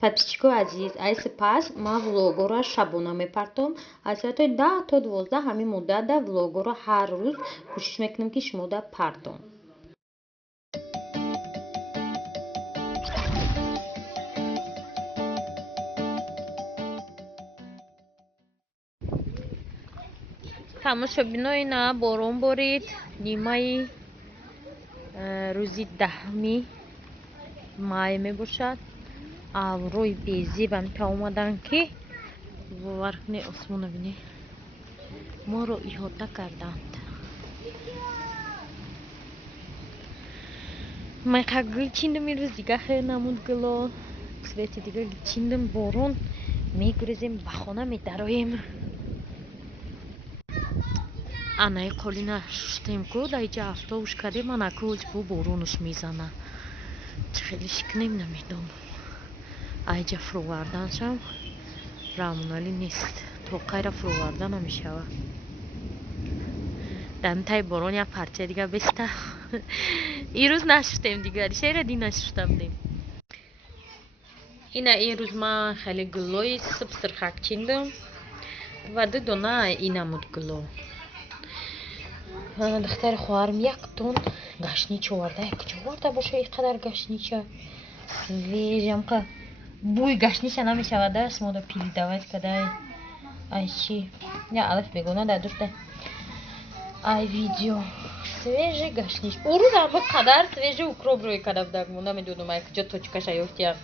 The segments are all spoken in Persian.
подписчиков азиз, ай сипас ман влогоро шабона мепартом. аз соати 10 то 12 ҳамин муддатда влогоро ҳар рӯз кӯшиш мекунем ки шумода партом. тамошобинои на борон борид нимаи рӯзи 10 май мебошад. аврои безебам та омадан ки боваркуне осмона бине моро иҳота карданд. майқа гул чиндум имрӯз дига хеле намуд гуло сурати дига гул чиндум борон мегурезем ба хона медароем. анаи қолина шустем ку даиҷа автобус кардем анакӯ бо боронуш мезана чӣ хеле шикнем намедонам. айҷа фурӯварданшам рамонали нест то қайра фурӯварда намешавад. дан тай борон я парча дига беста ирӯз нашуфтем дигари шера ди нашуфтам дем. ина ирӯз ман хеле гуллои субстрхак чиндум ва ду дона инамуд гуло. духтари хоҳарам як тон гашнича оварда. куҷо оварда боша иқадар гашнича свежамка бӯи гашнича намешавада шумода пилидавать кадай ай чи я алиф бегона дар душта ай видео свежий гашнич урӯз ама қадар свежий укроп рӯи када будаг мо намедонам ай куҷо точкаша ёфтиям.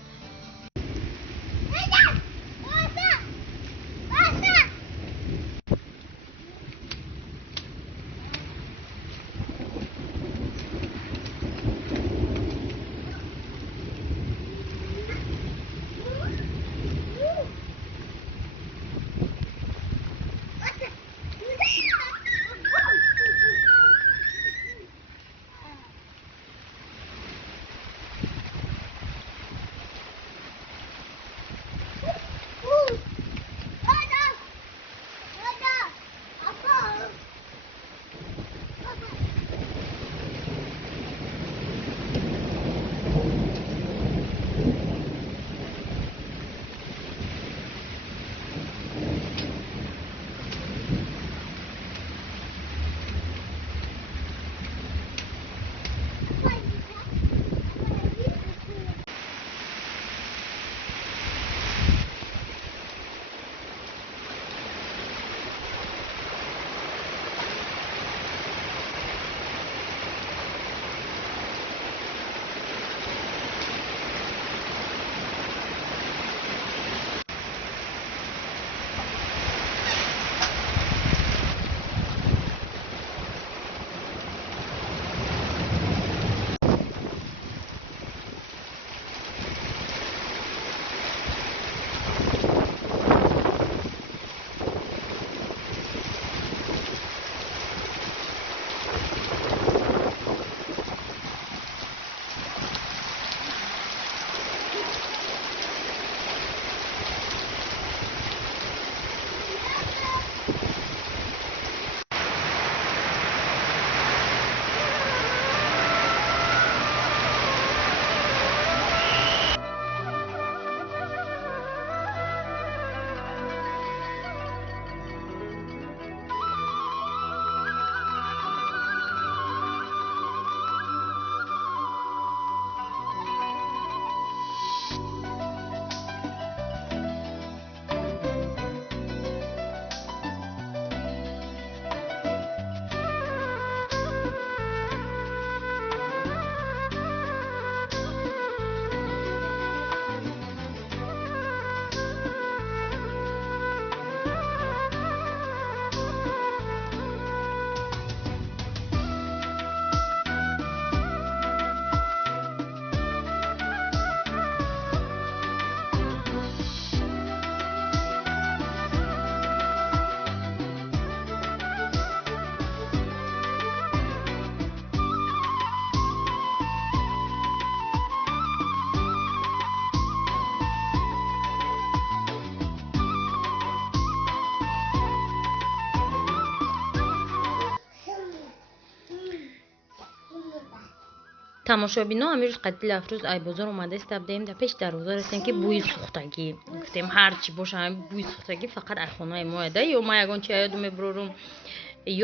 тамошобино амирӯз қаддил афрӯз ай бозор омада истабдем дар пеши дарвоза расидем ки бӯи сӯхтагӣ гуфтем ҳарчи боша бӯи сӯхтагӣ фақат дар хонаи мояда ё ма ягон чи ёдум мебурорум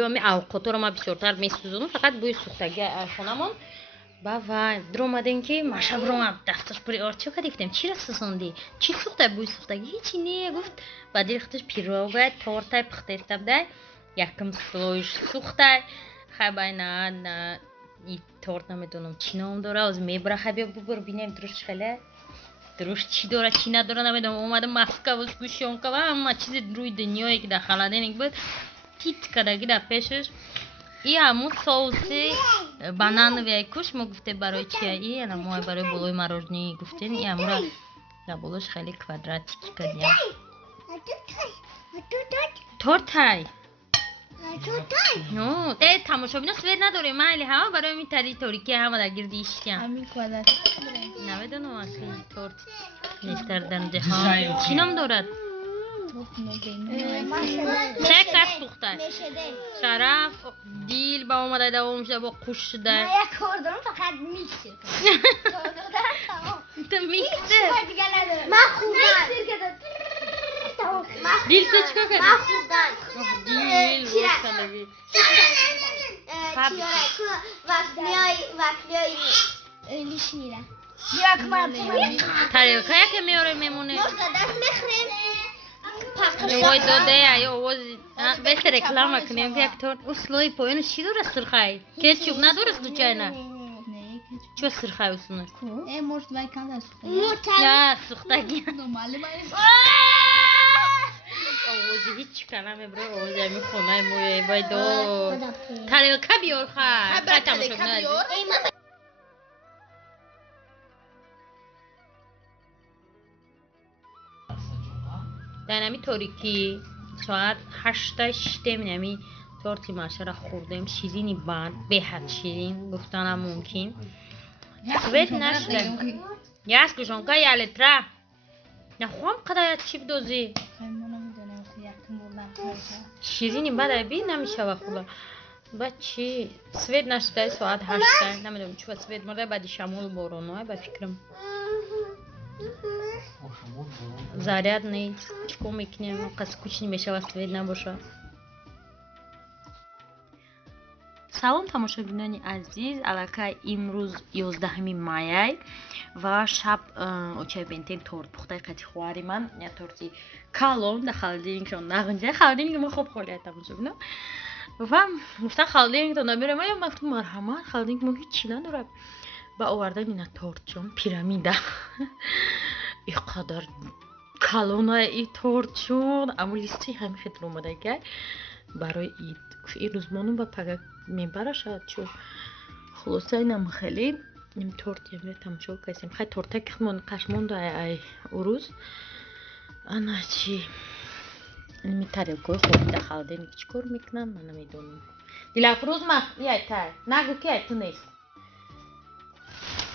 ё ами авқоторо ма бисёртар месӯзонам фақат бӯи сӯхтагӣ ай хонамон бавай дуромадем ки машабром дасташ пури орчо кади гуфтем чиро сӯзондӣ чӣ сӯхтай бӯи сӯхтагӣ ҳечи не гуфт ба дили худаш пирогай тортай пухта истабдай якм слоиш сӯхтай хай бай на и торт намедонам чӣ ном дора оз мебра хай бия бубур бинем дурӯш хеле дурӯш чӣ дора чӣ надора намедонам омада маска буш гӯшонка ва ҳама чизи рӯи дунёе ки дар холодильник буд тит кадаги дар пешаш и ҳамун соуси бананови куш мо гуфте барои чия и ана мо барои болои мороженое гуфтем и ҳамура дар болош хеле квадратики кадем тортай те тамошобино свет надорем майли ҳама барои ми торики ҳама дар гирди ишкиам намедонам асли торт нестар дар ҷаҳон чӣ ном дорад се кас сӯхтай шараф дил ба омадай давом шуда бо қуш шудай дил то чикор кардӣ тарелка яке меоре мемоне вой доде ай овози бес реклама кунем як торт услои поёни чӣ дорад сирхай кетчуп надорад случайно чо сирхай усунаш на сӯхтагӣ овози ҳеч ка намебро овози ами хонаи мояи вай до тарелка биёр хай тамошобино дар нами торикӣ соат 8 нами торти машара хӯрдем ширини банд беҳад ширин гуфтанам мумкин свет нашуда яс кушонка я литра нахоҳам қадар чӣ бидозӣ ширини бадай би намешава хула ба чӣ свет нашудай соат 8 намедонам чӣ свет мордай баъди шамол бороной ба фикрам заряд нест чикор мекунем қас кучни мешава свет набоша салом тамошобинони азиз аллакай имрӯз 11 майай ва шаб очай бентен торт пухтай қати хоҳари ман я торти калон да холодильникшон нағинҷай холодильник мо хоб холия тамошобино ва гуфтан холодильниктон наберем ё мактуб марҳамат холодильник мо ҳечи надорад ба овардан ина тортшон пирамида иқадар калона и тортшон аму листи ҳами хетр омадагай барои ин рӯзмону ба пага мебарашад чӯ хулоса инам хеле ин торт ямре тамошо касем хай торта ки хмон қашмонда ай урӯз ана чи ин тарелкаи хобида холодильник чикор мекунам ман намедонам дилафрӯз ма яй тай нагу ки ай ту нест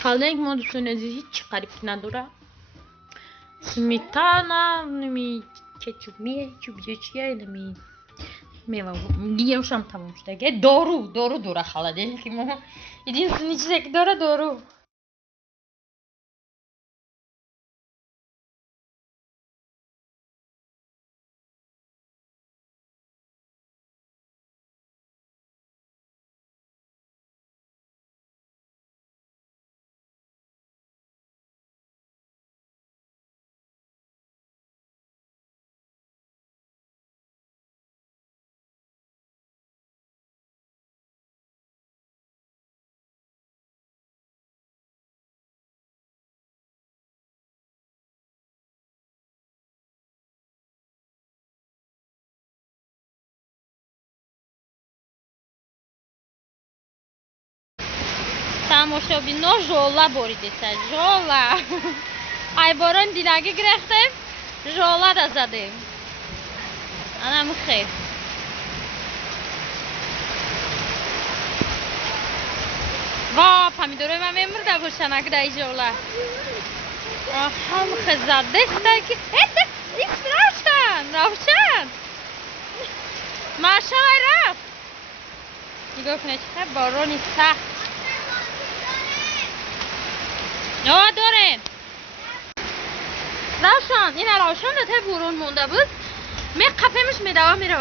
холодильник мо дӯстони азиз ҳеч қариб надора сметана ними кетчуп мие чубҷочия ними мева гиёшам тамом шудага дору дора холодильники мо единственный чизе ки дора дору тамошобино жола боридеса жола айборон динагӣ гирехтем жола да задем анам хе ва помидори ма мемурда бошанак дай жола ҳам хезадестаки равшан машавай рафт нигоҳ кунед чиқа борони сахт داره روشن این روشن تا برون مونده بود می قفمش میدوا میره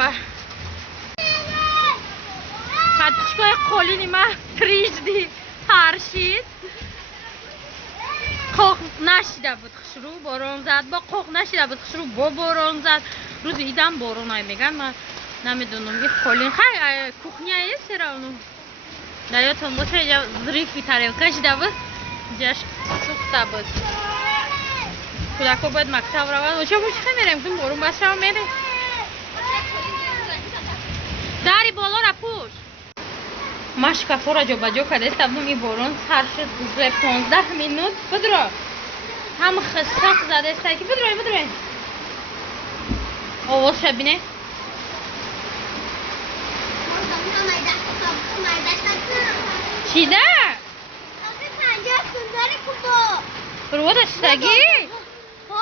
پاتیشکای قولینی ما تریجدی ترشید قوق نشیده بود خشرو بارون زد با قوق نشیده بود خشرو با بارون زد روز ایدم بارون های میگن من نمیدونم یه قولین خیلی کوخنی هایی سیره اونو نیاتون باشه اینجا ظریفی طریقه شده بود جاش سوخته بود کودکو باید مکتب روید و چه خیلی میریم کنیم بارون بس رو میریم داری بالا را پوش ما شکافو را جا بجا کده استبنم این بارون سر شد 15 مینوت بدرو هم خستق زده استایی که بدروی آواز شبینه چی ده؟ رو داشتگی؟ با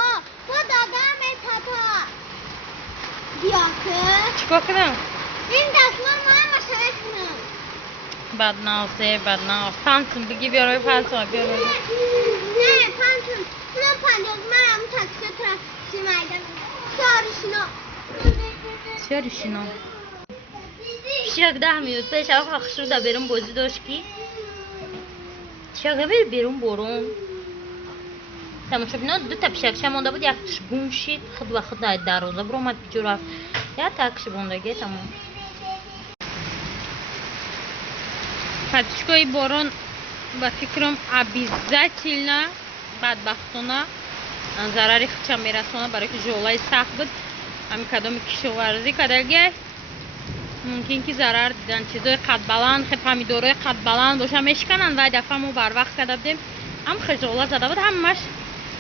دادم ای پاپا بیاکه چیکار کنم؟ این دستمان ماه مشاوه کنم بدناس پانسون بگی بیاروی پانسون بیاروی نه پانسون اونم 50 من همون تاکسی ترافیکی مایدم چیارشینا شیرک 10 مینوت پیش آقا خشرو دا بیرون بازی داشت کی چیاگه بیر بیرون بارون تماشا بینا دو تا پیشکشه مونده بود یکش گم شید خود و خود در روزه برو اومد پیچو رفت یا تاکش موندگی تمام پاتیشکای بارون با فکرم عبیزتیلنا بدبختانه ضرری خودشم میرسونه برای که جولای سخت بود همین کدام کشاورزی کدلگه ممکن که ضرر دیدن چیزای قد بلند خیلی پمیدورای قد بلند باشه میشکنن و دفعه ما بر وقت کده بودیم هم خجالت زده بود همش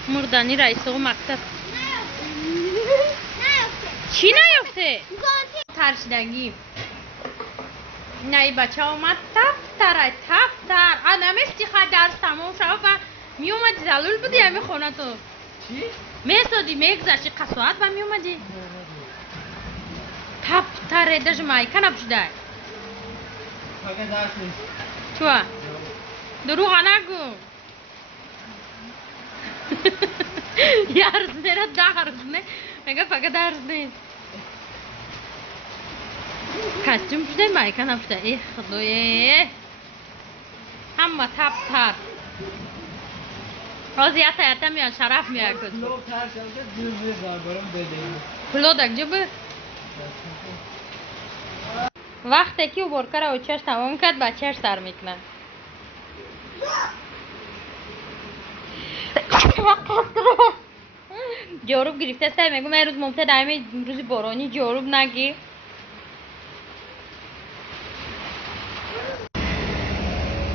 مردنی رئیسه و مکتب چی نیفته؟ ترشیدگی نه ای بچه اومد تفتر نمیستی خواهد درس تمام شد و می اومدی زلول بودی همی خونه تو چی؟ میستادی میگذشتی قصوات و می اومدی تفتر درش مایکه نبشده فقط درس نیست چوه؟ دروغ نگو یارز میره درس نه میگه فقط درس نیست کستیم شده مایکه نبشده ای خدایه همه تفتر رازی حتی میاد شرف میاد کد لو ترس شده دیو زربارم بده پلو دک جبه وقتی که او برکر او چش تمام کرد بچهش سر میکنن جاروب گرفته است میگم این روز ممکنه دائمی روز بارانی جاروب نگی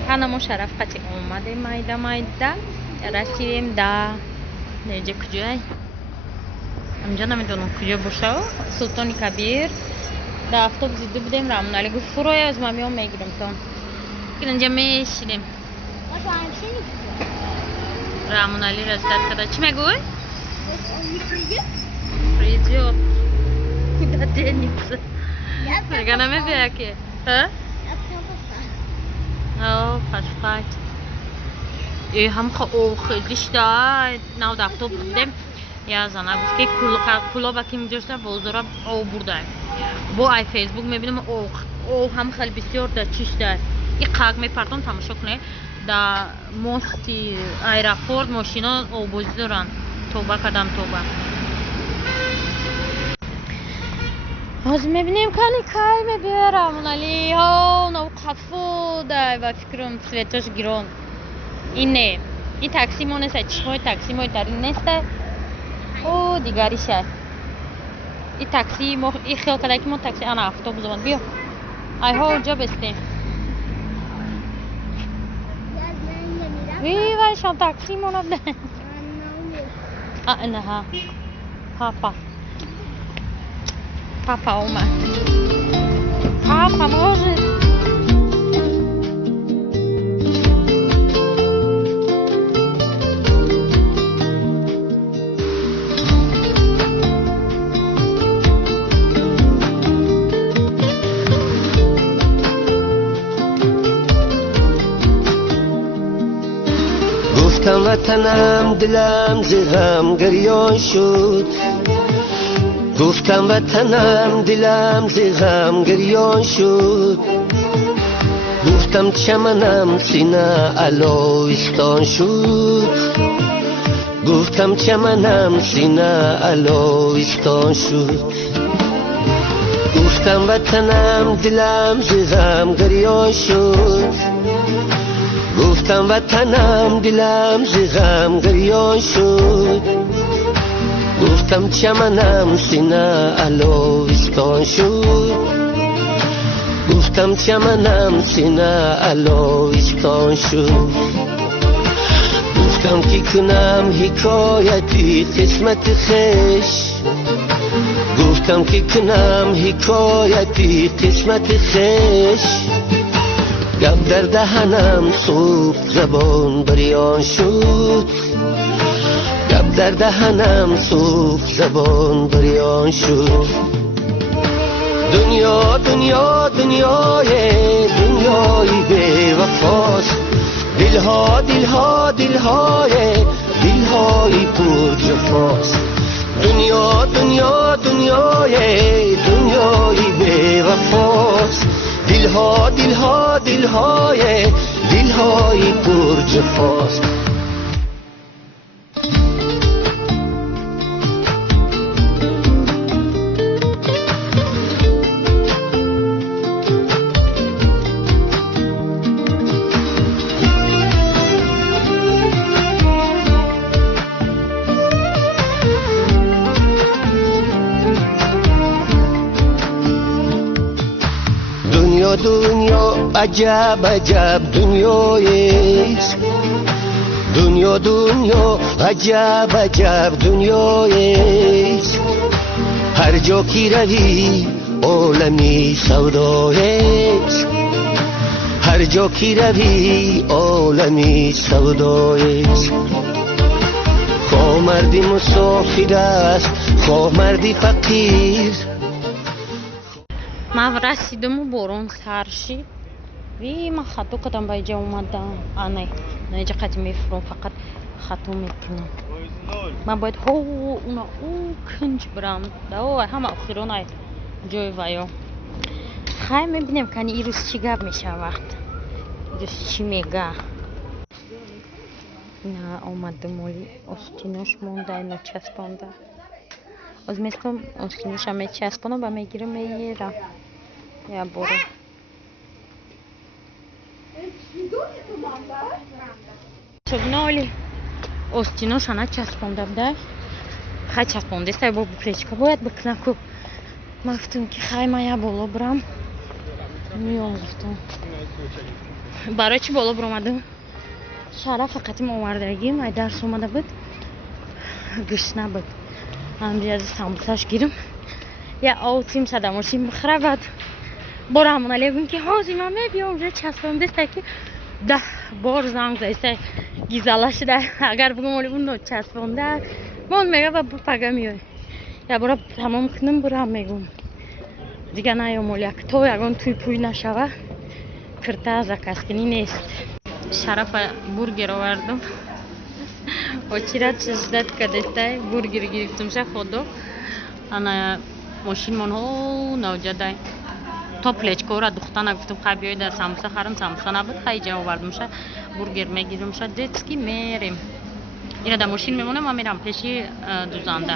هنمون شرف قطعی اومده مایده رسیدیم در نجا کجای همجا نمیدونم کجا باشه سلطانی کبیر در افتاب زیده بودیم رامون علی گفت فروی از مامیان میگیرم تو که اینجا میشیدیم رامون علی رزدت کده چی میگوی؟ فریجو کده نیست میگه نمیبیا که ها؟ آه پشفک هم خیلی شده نو دفتر بودیم یا زنه گفت که کلا با که میداشته بازدارم او برده با ای فیسبوک میبینم او هم خیلی بسیار در چیش در این قاق میپردن تماشا کنه در موستی ایرپورت ماشینا او بازی دارن توبه کدم توبه از میبینیم کلی میبیرم منالی ها نو قفو در و فکرم سویتاش گیرون اینه این تاکسی مونه چشمای تاکسی مای در این نیسته او دیگریشه این تاکسی این خیال کده که ما تاکسی انا افتابوز آمد بیا ای ها اونجا بستیم وی وای شام تاکسی مونه بده نه ها پاپا اومد پاپا موزه گفتم وطنم دلم ز غم گریان شد گفتم وطنم دلم ز غم گریان شد گفتم چمنم سینه علویستان شد گفتم چمنم سینه علویستان شد گفتم وطنم دلم ز غم گریان شد گفتم وطنم دلم ز غم گریان شد گفتم چمنم سینه علویستان شد گفتم چمنم سینه علویستان شد گفتم که کنم حکایتی قسمت خش گفتم که کنم حکایتی قسمت خش گب در دهنم سوخت زبان بریان شد گب در دهنم سوخت زبان بریان شد دنیا دنیا دنیای بی وفاست دلها دلهای پر جفاست دنیا دنیای بی وفاست دلهای پر جفاست دنیا عجب دنیایست دنیا عجب دنیایست هر جا کی روی عالمی سودایست هر جا کی روی عالمی سودایست خواه مردی مسافر است خواه مردی فقیر من رسیدم و بارون سر شد من خطا کردم به اینجا اومدم نه اینجا قدیم میفرم فقط خطا میکنم من باید اون کنج برم همه آخران جای ویا خیلی میبینم که این روز چی گپ میشه وقت روز چی میگه نه آمده مولی آستیناش مونده اینا چسبانده از مثل آستیناش هم میچسبانم و میگیرم میگیرم یا برو شبنالی آستیناش هم چسبانده بده خیلی چسبانده است با بپلیچکا باید بکنم که من گفتم که خیلی من یا بالا برم میام گفتم برای چی بالا برامدم شهر فقط ما آوردگیم ای درس اومده بود گشنه بود من بیاد سامبوساش گیرم یا آوتیم صداماشیم بخره بعد برامون علیه بگیم که حاضی من میبیم اونجا چسبانده است که 10 بار زنگ زایسته گیزاله شده اگر بگم ولی اون چسبانده من میگه و بپگه میای یا برا تمام کنم برام میگم دیگه نه یا مولی که تو یکان توی پوی نشوه کرته از کسکنی نیست شرف برگر آوردم و چرا چشدت کدسته برگر گرفتم شه خودو انا ماشین من ها نوجده تا پلیچکا را دختانه گفتم خیلی بیایی در ساموسا خرم ساموسا نبود خیلی جا آوردم شه برگر میگیرم شه جتسکی میریم اینا در ماشین میمونم و میرم پیشی دوزانده